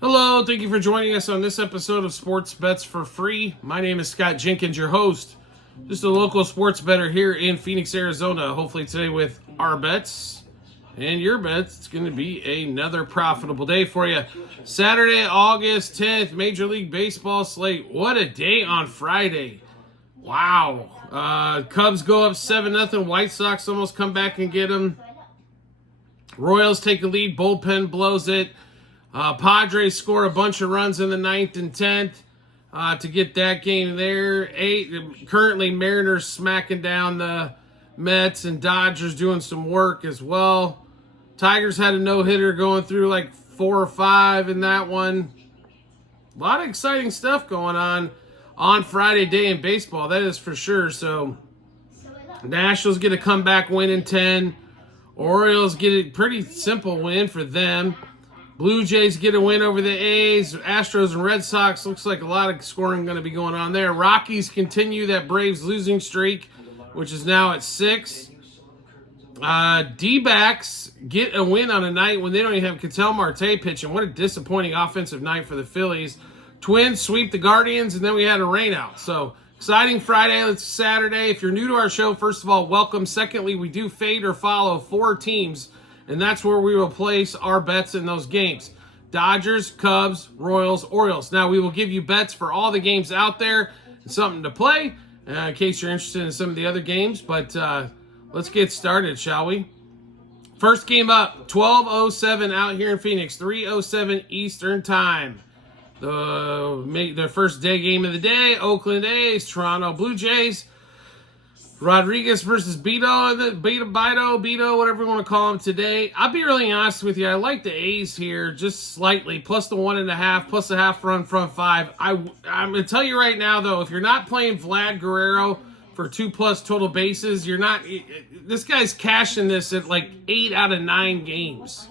Hello, thank you for joining us on this episode of Sports Bets for Free. My name is Scott Jenkins, your host. Just a local sports bettor here in Phoenix, Arizona. Hopefully today with our bets and your bets, it's going to be another profitable day for you. Saturday, August 10th, Major League Baseball slate. What a day on Friday. Wow. Cubs go up 7-0. White Sox almost come back and get them. Royals take a lead. Bullpen blows it. Padres score a bunch of runs in the 9th and 10th to get that game there. Currently, Mariners smacking down the Mets and Dodgers doing some work as well. Tigers had a no-hitter going through like 4 or 5 in that one. A lot of exciting stuff going on Friday day in baseball, that is for sure. So, Nationals get a comeback win in 10. Orioles get a pretty simple win for them. Blue Jays get a win over the A's. Astros and Red Sox, looks like a lot of scoring going to be going on there. Rockies continue that Braves losing streak, which is now at 6. D-backs get a win on a night when they don't even have Ketel Marte pitching. What a disappointing offensive night for the Phillies. Twins sweep the Guardians, and then we had a rain out. So, exciting Friday. It's Saturday. If you're new to our show, first of all, welcome. Secondly, we do fade or follow 4 teams, and that's where we will place our bets in those games. Dodgers, Cubs, Royals, Orioles. Now, we will give you bets for all the games out there and something to play in case you're interested in some of the other games. But let's get started, shall we? First game up, 12:07 out here in Phoenix, 3:07 Eastern Time. The first day game of the day, Oakland A's, Toronto Blue Jays. Rodriguez versus Beto, whatever you want to call him today. I'll be really honest with you. I like the A's here just slightly, plus the 1.5, plus a half run front 5. I'm going to tell you right now, though, if you're not playing Vlad Guerrero for 2+ total bases, you're not. This guy's cashing this at like 8 out of 9 games.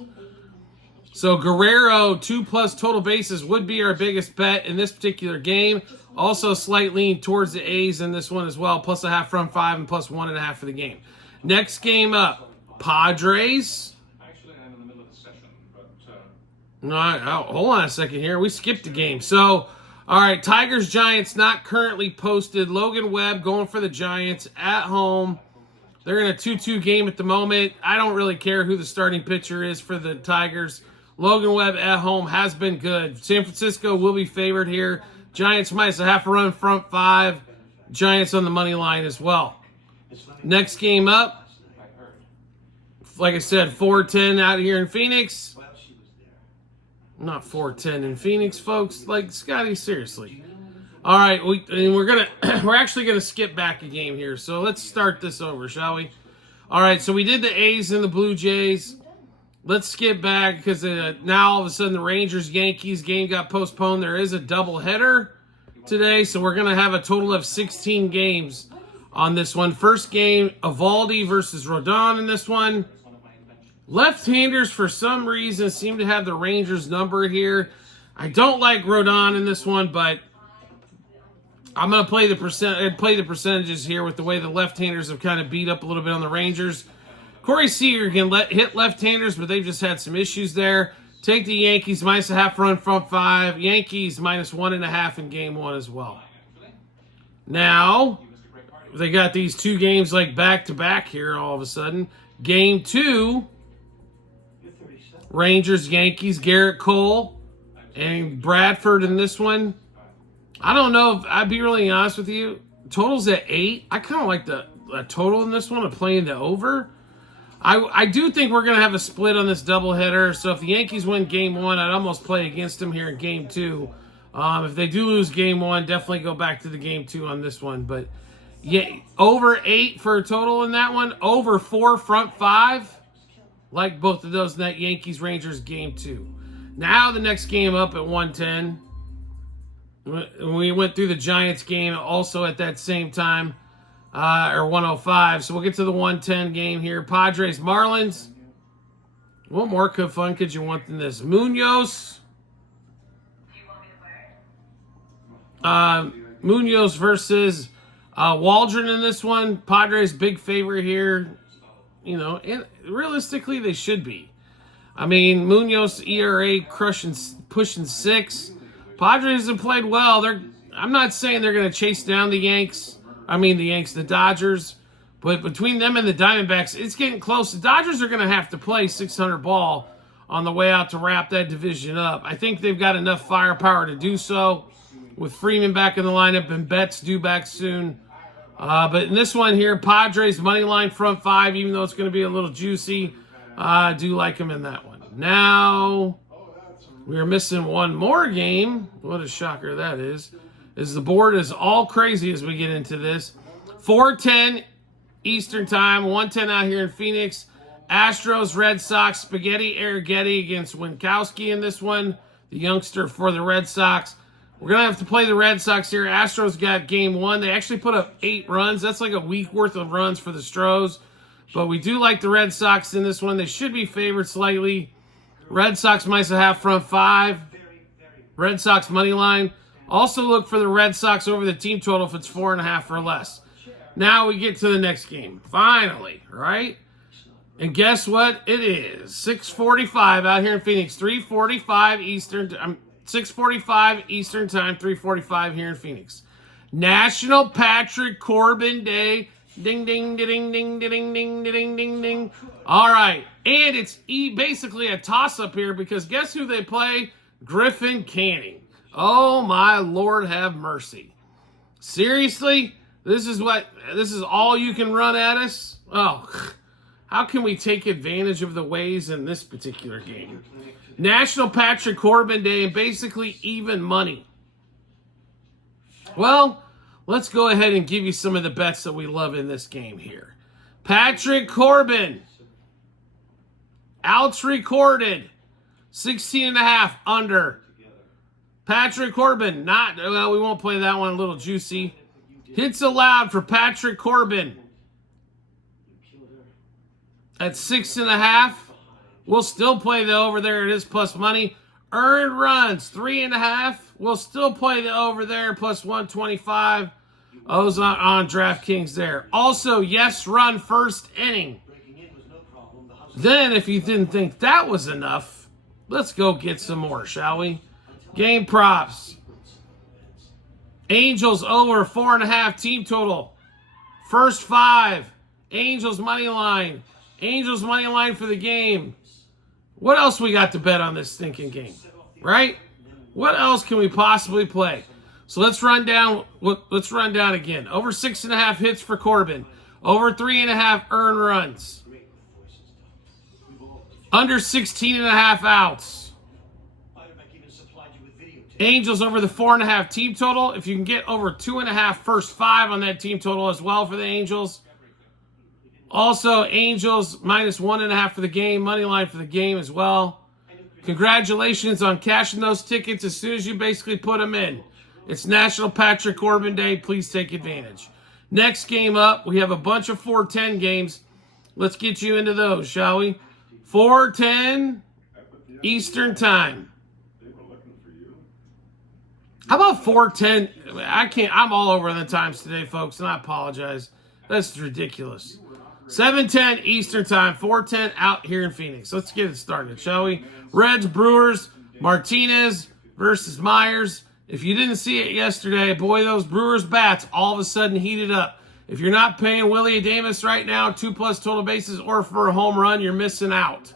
So Guerrero, 2+ total bases would be our biggest bet in this particular game. Also slight lean towards the A's in this one as well, plus a half front 5 and plus 1.5 for the game. Next game up, Padres. Actually, I'm in the middle of the session, but... No, hold on a second here. We skipped the game. So, all right, Tigers-Giants not currently posted. Logan Webb going for the Giants at home. They're in a 2-2 game at the moment. I don't really care who the starting pitcher is for the Tigers. Logan Webb at home has been good. San Francisco will be favored here. Giants minus a half a run front 5. Giants on the money line as well. Next game up, like I said, 4:10 out here in Phoenix. Not 4:10 in Phoenix, folks. Like, Scotty, seriously. All right, we're actually gonna skip back a game here. So let's start this over, shall we? All right, so we did the A's and the Blue Jays. Let's skip back because now all of a sudden the Rangers-Yankees game got postponed. There is a doubleheader today, so we're going to have a total of 16 games on this one. First game, Eovaldi versus Rodon in this one. Left-handers, for some reason, seem to have the Rangers number here. I don't like Rodon in this one, but I'm going to play the percentages here with the way the left-handers have kind of beat up a little bit on the Rangers. Corey Seager can hit left-handers, but they've just had some issues there. Take the Yankees minus a half run front 5. Yankees minus 1.5 in game 1 as well. Now, they got these 2 games like back-to-back here all of a sudden. Game 2, Rangers-Yankees, Garrett Cole and Bradford in this one. I don't know if I'd be really honest with you. Total's at 8. I kind of like the total in this one of playing the over. I do think we're going to have a split on this doubleheader. So if the Yankees win game 1, I'd almost play against them here in game 2. If they do lose game 1, definitely go back to the game 2 on this one. But yeah, over 8 for a total in that one. Over 4 front 5. Like both of those in that Yankees-Rangers game 2. Now the next game up at 110. We went through the Giants game also at that same time. Or 105. So we'll get to the 110 game here. Padres, Marlins. What more fun could you want than this? Munoz. Munoz versus Waldron in this one. Padres big favorite here. You know, and realistically they should be. I mean, Munoz ERA pushing 6. Padres have played well. I'm not saying they're going to chase down the Dodgers. But between them and the Diamondbacks, it's getting close. The Dodgers are going to have to play 600 ball on the way out to wrap that division up. I think they've got enough firepower to do so with Freeman back in the lineup and Betts due back soon. But in this one here, Padres money line front 5, even though it's going to be a little juicy. I do like them in that one. Now, we are missing one more game. What a shocker that is. As the board is all crazy as we get into this. 4:10 Eastern time, 1:10 out here in Phoenix. Astros, Red Sox, Spaghetti Arrighetti against Winkowski in this one. The youngster for the Red Sox. We're going to have to play the Red Sox here. Astros got game 1. They actually put up 8 runs. That's like a week worth of runs for the Stros. But we do like the Red Sox in this one. They should be favored slightly. Red Sox minus a half front 5. Red Sox money line. Also look for the Red Sox over the team total if it's 4.5 or less. Now we get to the next game. Finally, right? And guess what it is? 6:45 out here in Phoenix. 3:45 Eastern. 6:45 Eastern time. 3:45 here in Phoenix. National Patrick Corbin Day. Ding, ding, ding, ding, ding, ding, ding, ding, ding. All right. And it's basically a toss-up here because guess who they play? Griffin Canning. Oh, my Lord, have mercy. Seriously? This is all you can run at us? Oh, how can we take advantage of the ways in this particular game? National Patrick Corbin Day and basically even money. Well, let's go ahead and give you some of the bets that we love in this game here. Patrick Corbin. Outs recorded. 16.5 under. Patrick Corbin. We won't play that one, a little juicy. Hits allowed for Patrick Corbin. At 6.5. We'll still play the over there. It is plus money. Earned runs, 3.5. We'll still play the over there, plus 125. Those on DraftKings there. Also, yes, run first inning. Then, if you didn't think that was enough, let's go get some more, shall we? Game props. Angels over 4.5 team total. First 5. Angels money line. Angels money line for the game. What else we got to bet on this stinking game? Right? What else can we possibly play? So let's run down. Let's run down again. Over 6.5 hits for Corbin. Over 3.5 earned runs. Under 16.5 outs. Angels over the 4.5 team total. If you can get over 2.5 first 5 on that team total as well for the Angels. Also, Angels minus 1.5 for the game. Money line for the game as well. Congratulations on cashing those tickets as soon as you basically put them in. It's National Patrick Corbin Day. Please take advantage. Next game up, we have a bunch of 4:10 games. Let's get you into those, shall we? 4:10 Eastern time. How about 4:10? I'm all over the times today, folks, and I apologize. That's ridiculous. 7:10 Eastern time, 4:10 out here in Phoenix. Let's get it started, shall we? Reds, Brewers, Martinez versus Myers. If you didn't see it yesterday, boy, those Brewers bats all of a sudden heated up. If you're not paying Willie Adames right now, 2+ total bases or for a home run, you're missing out.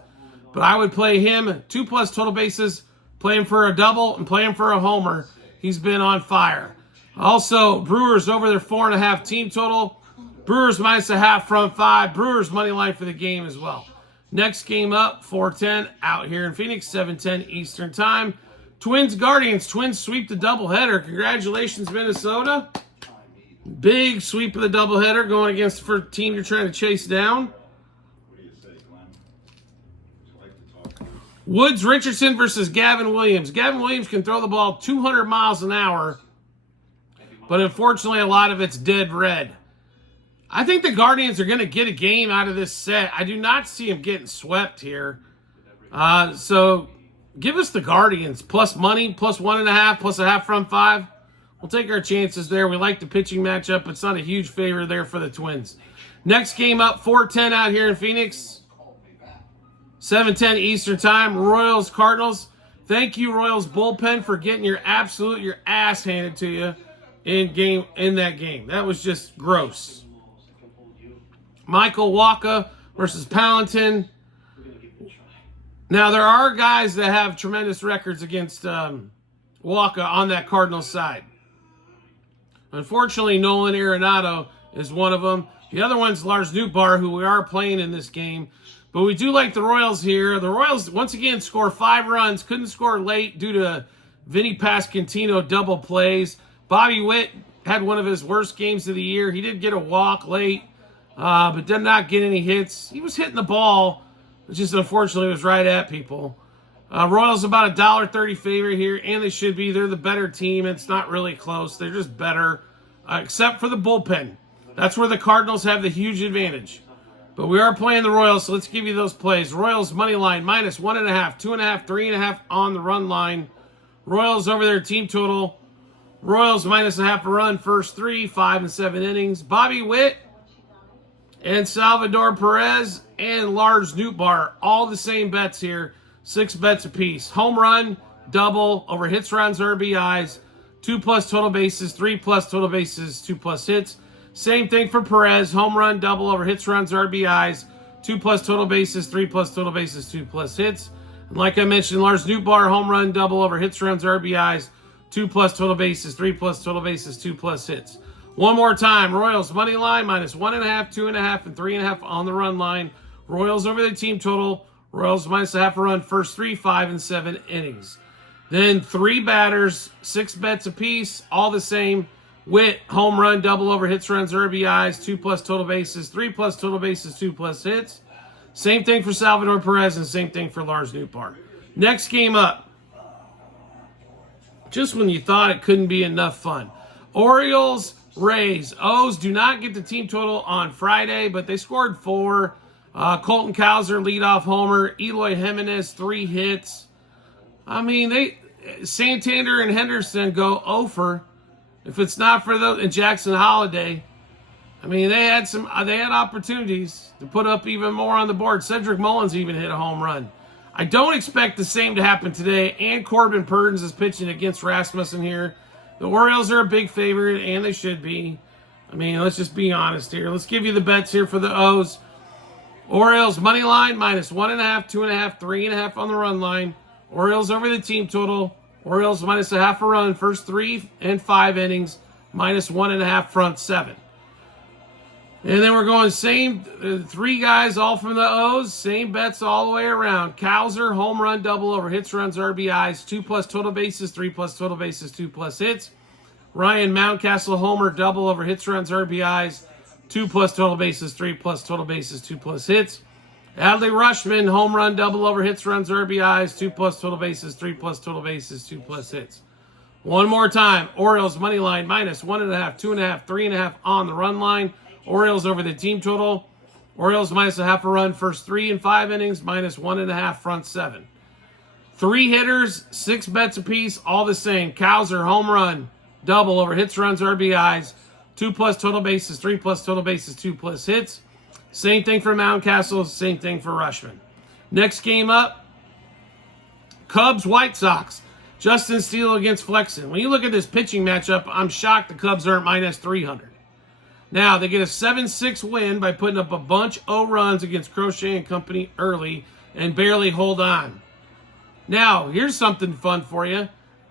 But I would play him 2+ total bases, play him for a double, and play him for a homer. He's been on fire. Also, Brewers over their 4.5 team total. Brewers minus a half front 5. Brewers money line for the game as well. Next game up, 4:10 out here in Phoenix, 7:10 Eastern time. Twins, Guardians. Twins sweep the doubleheader. Congratulations, Minnesota. Big sweep of the doubleheader going against the team you're trying to chase down. Woods Richardson versus Gavin Williams. Gavin Williams can throw the ball 200 miles an hour, but unfortunately a lot of it's dead red. I think the Guardians are going to get a game out of this set. I do not see them getting swept here. So give us the Guardians. Plus money, plus 1.5, plus a half front 5. We'll take our chances there. We like the pitching matchup. It's not a huge favor there for the Twins. Next game up, 4:10 out here in Phoenix. 7:10 Eastern Time. Royals Cardinals. Thank you, Royals bullpen, for getting your ass handed to you in that game. That was just gross. Michael Wacha versus Palanton. Now, there are guys that have tremendous records against Wacha on that Cardinals side. Unfortunately, Nolan Arenado is one of them. The other one's Lars Nootbaar, who we are playing in this game. But we do like the Royals here. The Royals, once again, score 5 runs. Couldn't score late due to Vinny Pasquantino double plays. Bobby Witt had one of his worst games of the year. He did get a walk late, but did not get any hits. He was hitting the ball. It just unfortunately was right at people. Royals about $1.30 favorite here, and they should be. They're the better team. It's not really close. They're just better, except for the bullpen. That's where the Cardinals have the huge advantage. But we are playing the Royals, so let's give you those plays. Royals money line minus 1.5, 2.5, 3.5 on the run line. Royals over their team total. Royals minus 0.5 a run, first 3, 5, and 7 innings. Bobby Witt and Salvador Perez and Lars Nootbaar, all the same bets here. 6 bets apiece. Home run, double, over hits, runs, RBIs, 2+ total bases, 3+ total bases, 2+ hits. Same thing for Perez. Home run, double, over hits, runs, RBIs, 2+ total bases, 3+ total bases, 2+ hits. And like I mentioned, Lars Nootbaar, home run, double, over hits, runs, RBIs, 2+ total bases, 3+ total bases, 2+ hits. One more time. Royals money line minus 1.5, 2.5, and 3.5 on the run line. Royals over the team total. Royals minus 0.5 a run, first 3, 5, and 7 innings. Then 3 batters, 6 bets apiece, all the same. Witt, home run, double, over hits, runs, RBIs, 2+ total bases, 3+ total bases, 2+ hits. Same thing for Salvador Perez and same thing for Lars Nootbaar. Next game up. Just when you thought it couldn't be enough fun. Orioles, Rays. O's do not get the team total on Friday, but they scored 4. Colton Cowser, leadoff homer. Eloy Jimenez, 3 hits. I mean, Santander and Henderson go 0 for. If it's not for those, and Jackson Holiday, I mean, they had opportunities to put up even more on the board. Cedric Mullins even hit a home run. I don't expect the same to happen today, and Corbin Purdens is pitching against Rasmussen here. The Orioles are a big favorite, and they should be. I mean, let's just be honest here. Let's give you the bets here for the O's. Orioles money line minus 1.5, 2.5, 3.5 on the run line. Orioles over the team total. Orioles minus 0.5 a run, first 3 and 5 innings, minus 1.5 front 7. And then we're going same 3 guys, all from the O's, same bets all the way around. Cowser, home run, double, over hits, runs, RBIs, 2+ total bases, 3+ total bases, 2+ hits. Ryan Mountcastle, homer, double, over hits, runs, RBIs, 2+ total bases, 3+ total bases, 2+ hits. Adley Rutschman, home run, double, over hits, runs, RBIs, 2+ total bases, 3+ total bases, 2+ hits. One more time. Orioles money line minus 1.5, 2.5, 3.5 on the run line. Orioles over the team total. Orioles minus 0.5 a run, first 3 and 5 innings, minus 1.5 front 7. 3 hitters, 6 bets apiece, all the same. Cowser, home run, double, over hits, runs, RBIs, 2+ total bases, 3+ total bases, 2+ hits. Same thing for Mountcastle, same thing for Rutschman. Next game up, Cubs, White Sox. Justin Steele against Flexen. When you look at this pitching matchup, I'm shocked the Cubs aren't minus 300. Now, they get a 7-6 win by putting up a bunch of runs against Crochet and company early and barely hold on. Now, here's something fun for you.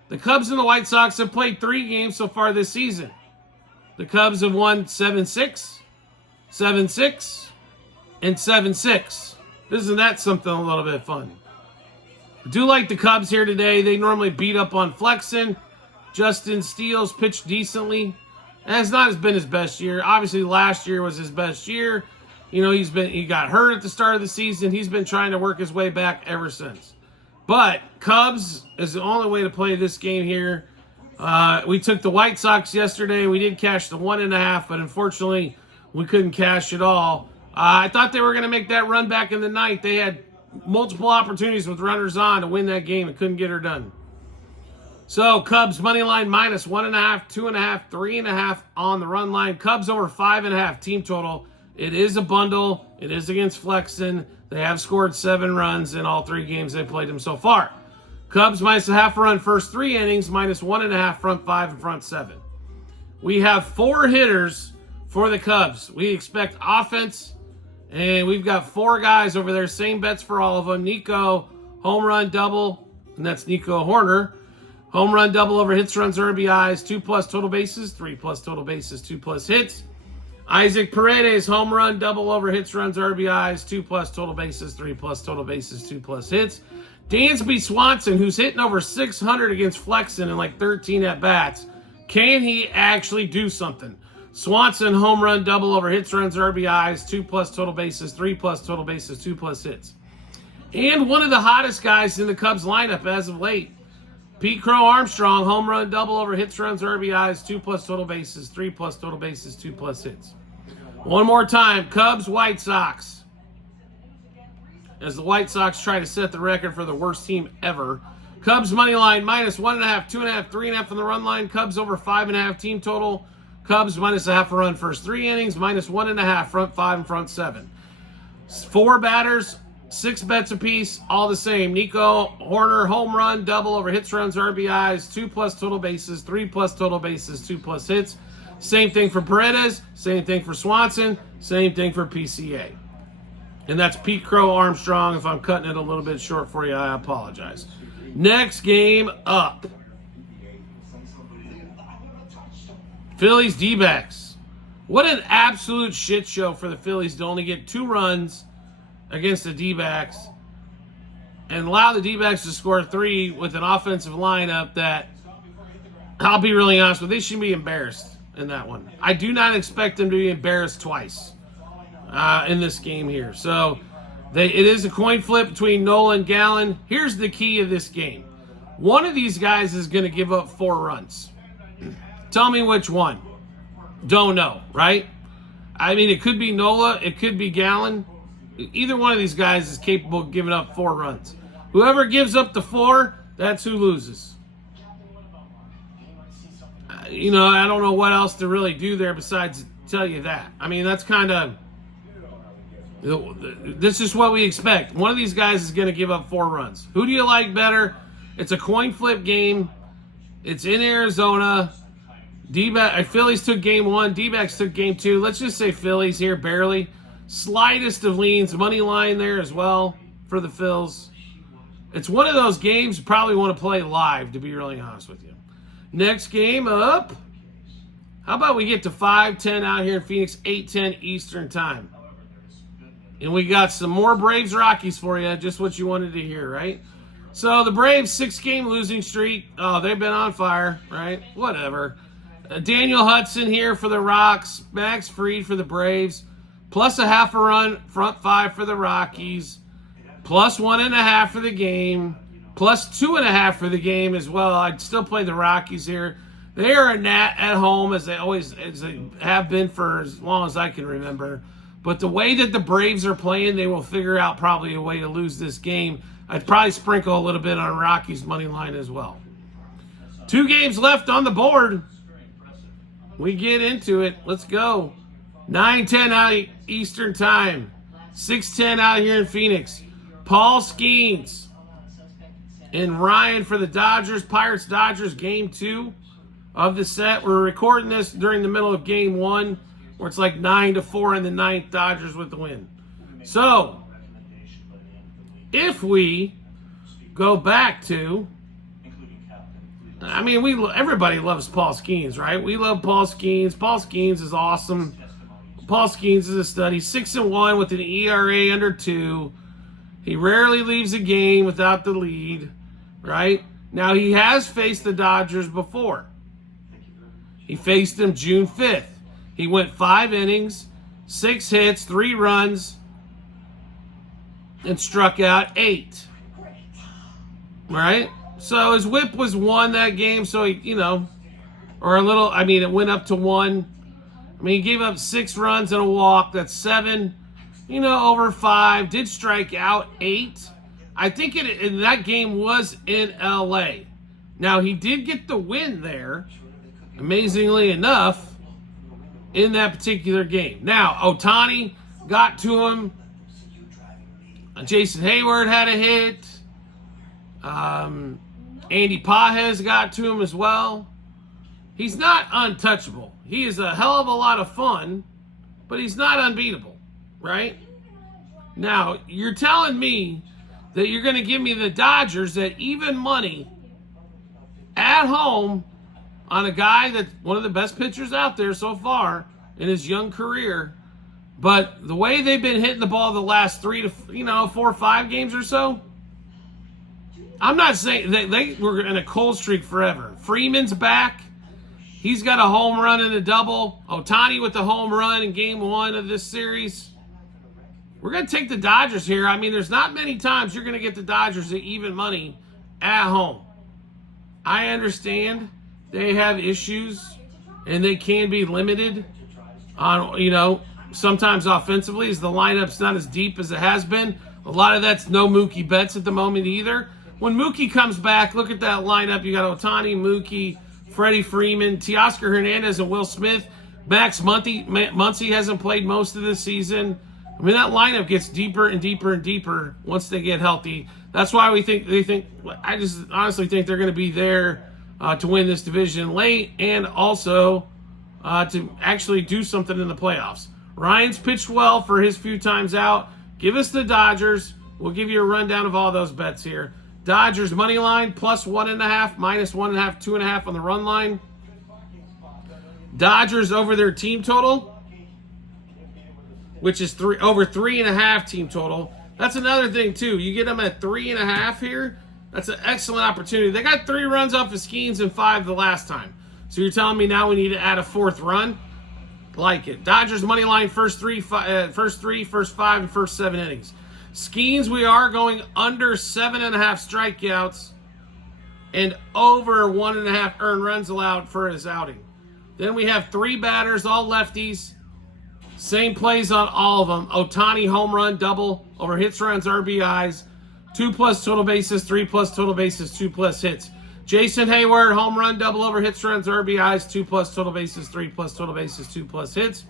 The Cubs and the White Sox have played 3 games so far this season. The Cubs have won 7-6, 7-6, and 7-6. Isn't that something a little bit fun? I do like the Cubs here today. They normally beat up on Flexen. Justin Steele's pitched decently. It has not been his best year. Obviously, last year was his best year. You know, he got hurt at the start of the season. He's been trying to work his way back ever since. But Cubs is the only way to play this game here. We took the White Sox yesterday. We did cash the 1.5, but unfortunately, we couldn't cash it all. I thought they were going to make that run back in the ninth. They had multiple opportunities with runners on to win that game and couldn't get her done. So, Cubs money line minus 1.5, 2.5, 3.5 on the run line. Cubs over 5.5 team total. It is a bundle. It is against Flexen. They have scored 7 runs in all 3 games they've played them so far. Cubs minus a half run first 3 innings, minus 1.5 front 5 and front 7. We have 4 hitters for the Cubs. We expect offense, and we've got 4 guys over there. Same bets for all of them. Nico, home run double, and that's Nico Horner. Home run double over hits, runs, RBIs, 2+ total bases, 3+ total bases, 2+ hits. Isaac Paredes, home run double over hits, runs, RBIs, 2+ total bases, 3+ total bases, 2+ hits. Dansby Swanson, who's hitting over 600 against Flexen in like 13 at-bats. Can he actually do something? Swanson, home run double over hits, runs, RBIs, 2+ total bases, 3+ total bases, 2+ hits. And one of the hottest guys in the Cubs lineup as of late, Pete Crow Armstrong, home run double over hits, runs, RBIs, 2+ total bases, 3+ total bases, 2+ hits. One more time, Cubs, White Sox. As the White Sox try to set the record for the worst team ever. Cubs money line minus 1.5, 2.5, 3.5 on the run line. Cubs over 5.5 team total. Cubs minus a half a run first 3 innings, minus 1.5 front 5 and front 7. 4 batters, 6 bets apiece, all the same. Nico Horner, home run, double over hits, runs, RBIs, 2+ total bases, 3+ total bases, 2+ hits. Same thing for Paredes, same thing for Swanson, same thing for PCA. And that's Pete Crow Armstrong. If I'm cutting it a little bit short for you, I apologize. Next game up. Phillies D-backs. What an absolute shit show for the Phillies to only get 2 runs against the D-backs and allow the D-backs to score 3 with an offensive lineup that, I'll be really honest with you, they should be embarrassed in that one. I do not expect them to be embarrassed twice in this game here. So it is a coin flip between Nola and Gallen. Here's the key of this game. One of these guys is going to give up 4 runs. Tell me which one. Don't know, right? I mean, it could be Nola. It could be Gallen. Either one of these guys is capable of giving up 4 runs. Whoever gives up the 4, that's who loses. I don't know what else to really do there besides tell you that. I mean, that's kind of... This is what we expect. One of these guys is going to give up 4 runs. Who do you like better? It's a coin flip game. It's in Arizona. Phillies took game 1. D-backs took game 2. Let's just say Phillies here, barely. Slightest of leans. Money line there as well for the Phils. It's one of those games you probably want to play live, to be really honest with you. Next game up. How about we get to 5:10 out here in Phoenix, 8:10 Eastern time. And we got some more Braves-Rockies for you, just what you wanted to hear, right? So the Braves, 6-game losing streak. Oh, they've been on fire, right? Whatever. Daniel Hudson here for the Rocks. Max Fried for the Braves. Plus a half a run, front 5 for the Rockies. Plus 1.5 for the game. Plus 2.5 for the game as well. I'd still play the Rockies here. They are a gnat at home as they have been for as long as I can remember. But the way that the Braves are playing, they will figure out probably a way to lose this game. I'd probably sprinkle a little bit on Rockies' money line as well. 2 games left on the board. We get into it. Let's go. 9:10 out Eastern time. 6:10 out here in Phoenix. Paul Skeens and Ryan for the Dodgers. Pirates-Dodgers game 2 of the set. We're recording this during the middle of game 1. Where it's like 9-4 in the 9th, Dodgers with the win. So, if we go back to, I mean, everybody loves Paul Skeens, right? We love Paul Skeens. Paul Skeens is awesome. Paul Skeens is a study. 6-1 with an ERA under 2. He rarely leaves a game without the lead, right? Now, he has faced the Dodgers before. He faced them June 5th. He went 5 innings, 6 hits, 3 runs, and struck out 8. Right? So his whip was 1 that game, so he, or a little, it went up to 1. He gave up 6 runs and a walk. That's 7, over 5. Did strike out 8. I think that game was in LA. Now, he did get the win there, amazingly enough. in that particular game. Now, Ohtani got to him. Jason Hayward had a hit. Andy Pajes got to him as well. He's not untouchable. He is a hell of a lot of fun, but he's not unbeatable, right? Now, you're telling me that you're going to give me the Dodgers at even money at home on a guy that's one of the best pitchers out there so far in his young career, but the way they've been hitting the ball the last 4 or 5 games or so, I'm not saying they were in a cold streak forever. Freeman's back. He's got a home run and a double. Ohtani with the home run in game 1 of this series. We're going to take the Dodgers here. I mean, there's not many times you're going to get the Dodgers at even money at home. I understand they have issues and they can be limited on, sometimes offensively as the lineup's not as deep as it has been. A lot of that's no Mookie Betts at the moment either. When Mookie comes back, look at that lineup. You got Ohtani, Mookie, Freddie Freeman, Teoscar Hernandez, and Will Smith. Max Muncy hasn't played most of the season. I mean, that lineup gets deeper and deeper and deeper once they get healthy. That's why I just honestly think they're going to be there to win this division late and also to actually do something in the playoffs. Ryan's pitched well for his few times out. Give us the Dodgers. We'll give you a rundown of all those bets here. Dodgers money line plus 1.5, -1.5, 2.5 on the run line. Dodgers over their team total, which is over 3.5 team total. That's another thing too. You get them at 3.5 here. That's an excellent opportunity. They got 3 runs off of Skeens and 5 the last time. So you're telling me now we need to add a 4th run? Like it. Dodgers money line first 5, and first 7 innings. Skeens, we are going under 7.5 strikeouts and over 1.5 earned runs allowed for his outing. Then we have 3 batters, all lefties. Same plays on all of them. Ohtani home run, double over hits, runs, RBIs. 2+ total bases, 3+ total bases, 2+ hits. Jason Hayward home run, double over hits, runs, RBIs. 2+ total bases, 3+ total bases, 2+ hits.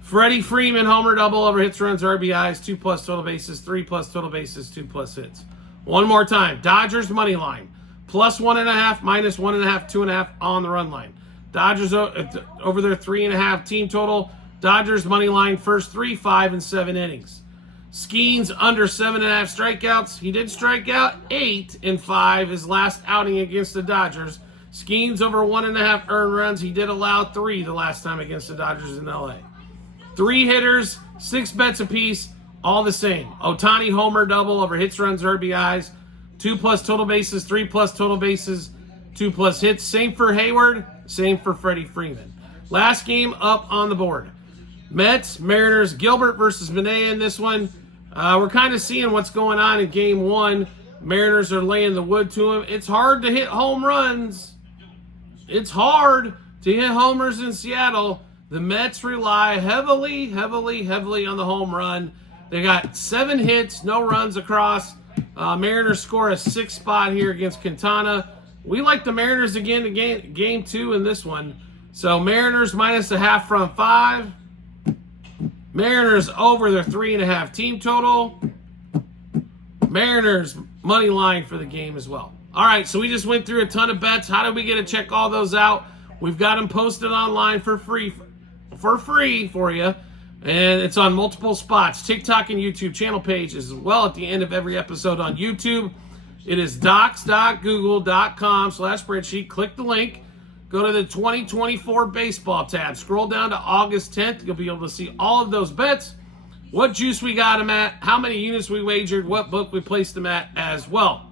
Freddie Freeman homer, double over hits, runs, RBIs. 2+ total bases, 3+ total bases, 2+ hits. One more time. Dodgers money line plus 1.5, -1.5, 2.5 on the run line. Dodgers over their 3.5 team total. Dodgers money line first 3, 5, and 7 innings. Skeens under 7.5 strikeouts. He did strike out 8 in 5 his last outing against the Dodgers. Skeens over 1.5 earned runs. He did allow 3 the last time against the Dodgers in LA. 3 hitters, 6 bets apiece, all the same. Ohtani homer, double over hits, runs, RBIs. 2+ total bases, 3+ total bases, 2+ hits. Same for Hayward, same for Freddie Freeman. Last game up on the board. Mets, Mariners, Gilbert versus Manaea in this one. We're kind of seeing what's going on in game 1. Mariners are laying the wood to him. It's hard to hit home runs. It's hard to hit homers in Seattle. The Mets rely heavily on the home run. They got 7 hits, no runs across. Mariners score a 6th spot here against Quintana. We like the Mariners again in game 2 in this one. So Mariners -0.5 from 5. Mariners over their 3.5 team total. Mariners money line for the game as well. All right, so we just went through a ton of bets. How do we get to check all those out? We've got them posted online for free for you, and it's on multiple spots. TikTok and YouTube channel page as well at the end of every episode on YouTube. It is docs.google.com/spreadsheet. Click the link. Go to the 2024 baseball tab. Scroll down to August 10th. You'll be able to see all of those bets, what juice we got them at, how many units we wagered, what book we placed them at as well.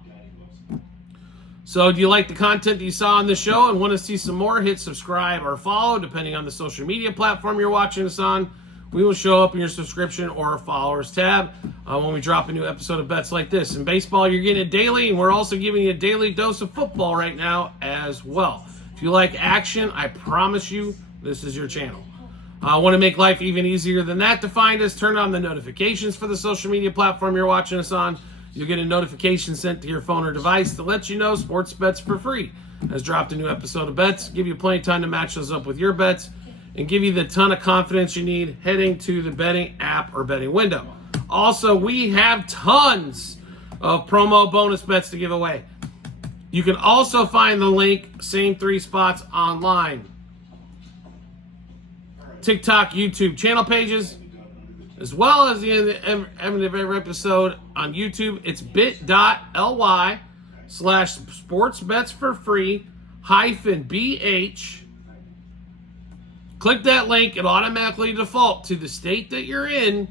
So do you like the content that you saw on the show and want to see some more? Hit subscribe or follow, depending on the social media platform you're watching us on. We will show up in your subscription or followers tab when we drop a new episode of bets like this. In baseball, you're getting it daily, and we're also giving you a daily dose of football right now as well. If you like action, I promise you, this is your channel. I want to make life even easier than that to find us. Turn on the notifications for the social media platform you're watching us on. You'll get a notification sent to your phone or device to let you know Sports Bets for Free has dropped a new episode of bets. Give you plenty of time to match those up with your bets. and give you the ton of confidence you need heading to the betting app or betting window. Also, we have tons of promo bonus bets to give away. You can also find the link, same 3 spots online. TikTok, YouTube channel pages, as well as the end of every episode on YouTube. It's bit.ly/sportsbetsforfree-BH. Click that link. It'll automatically default to the state that you're in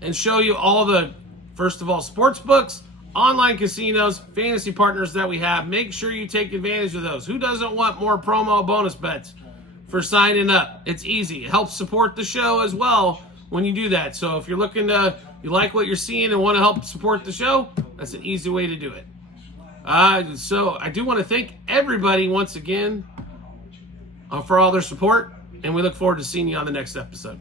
and show you all the, first of all, sports books, online casinos, fantasy partners that we have. Make sure you take advantage of those. Who doesn't want more promo bonus bets for signing up? It's easy. It helps support the show as well when you do that. So if you're looking to, you like what you're seeing and want to help support the show, that's an easy way to do it. So I do want to thank everybody once again for all their support, and we look forward to seeing you on the next episode.